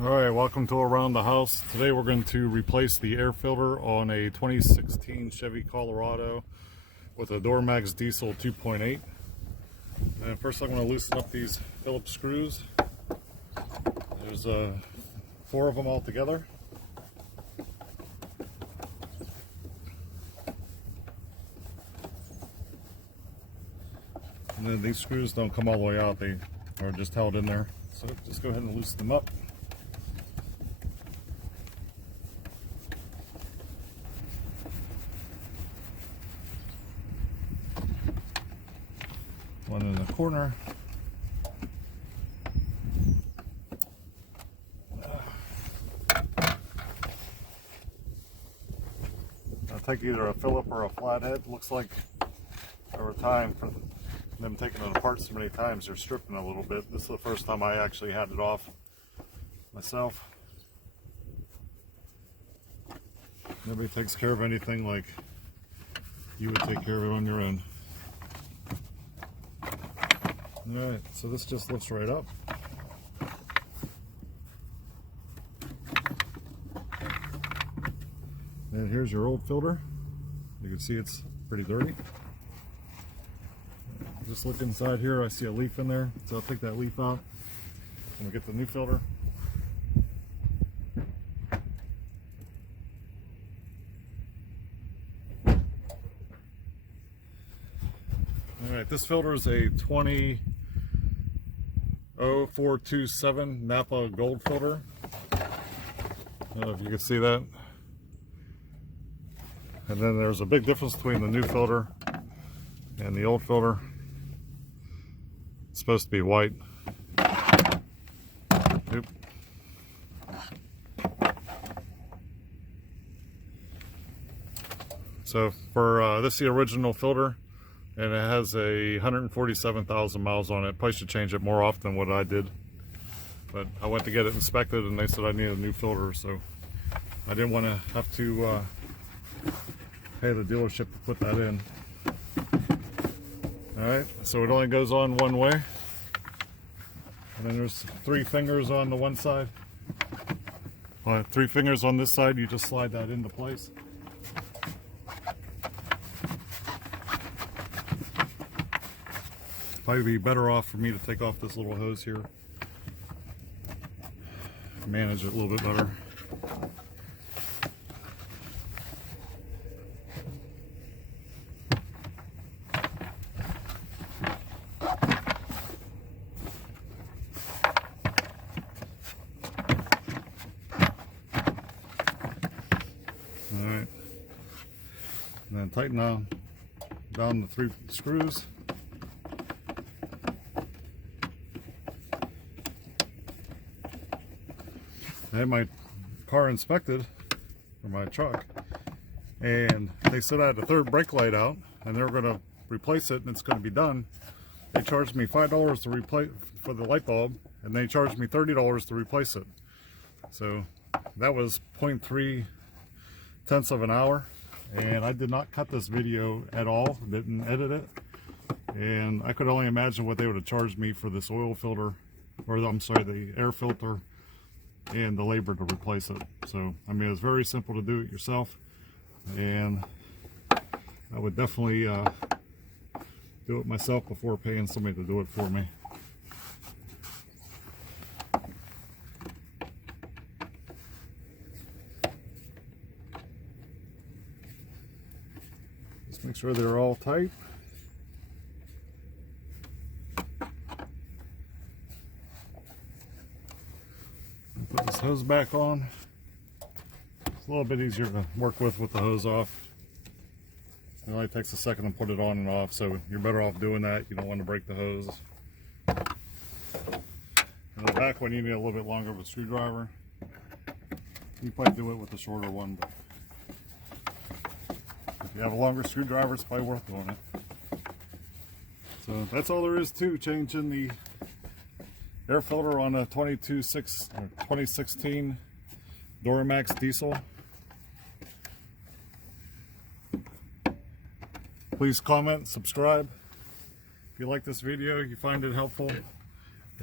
Alright, welcome to Around the House. Today we're going to replace the air filter on a 2016 Chevy Colorado with a Duramax diesel 2.8. And first I'm going to loosen up these Phillips screws. There's 4 of them all together. And then these screws don't come all the way out, they are just held in there. So just go ahead and loosen them up. One in the corner. I'll take either a Phillip or a flathead. Looks like over time, for them taking it apart so many times, they're stripping a little bit. This is the first time I actually had it off myself. Nobody takes care of anything like you would take care of it on your own. Alright, so this just lifts right up. And here's your old filter. You can see it's pretty dirty. Just look inside here, I see a leaf in there, so I'll take that leaf out and we'll get the new filter. Alright, this filter is a 20427 Napa Gold filter. I don't know if you can see that. And then there's a big difference between the new filter and the old filter. It's supposed to be white. Oop. So for this is the original filter, and it has a 147,000 miles on it. Probably should change it more often than what I did. But I went to get it inspected and they said I needed a new filter, so I didn't want to have to pay the dealership to put that in. Alright, so it only goes on one way. And then there's 3 fingers on the one side. 3 fingers on this side, you just slide that into place. Probably be better off for me to take off this little hose here. Manage it a little bit better. Alright. And then tighten down the 3 screws. I had my car inspected, or my truck, and they said I had the 3rd brake light out and they were going to replace it and it's going to be done. They charged me $5 to replace for the light bulb, and they charged me $30 to replace it. So that was 0.3 tenths of an hour, and I did not cut this video at all, didn't edit it, and I could only imagine what they would have charged me for this oil filter, or I'm sorry, the air filter, and the labor to replace it. So I mean, it's very simple to do it yourself, and I would definitely do it myself before paying somebody to do it for me. Just make sure they're all tight. Put this hose back on. It's a little bit easier to work with the hose off. It only takes a second to put it on and off, so you're better off doing that. You don't want to break the hose. And the back one, you need a little bit longer of a screwdriver. You probably do it with a shorter one, but if you have a longer screwdriver, it's probably worth doing it. So that's all there is to changing the air filter on a 2016 Duramax diesel. Please comment, subscribe if you like this video, you find it helpful,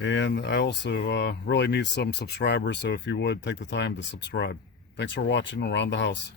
And I also really need some subscribers, so if you would, take the time to subscribe. Thanks for watching Around the House.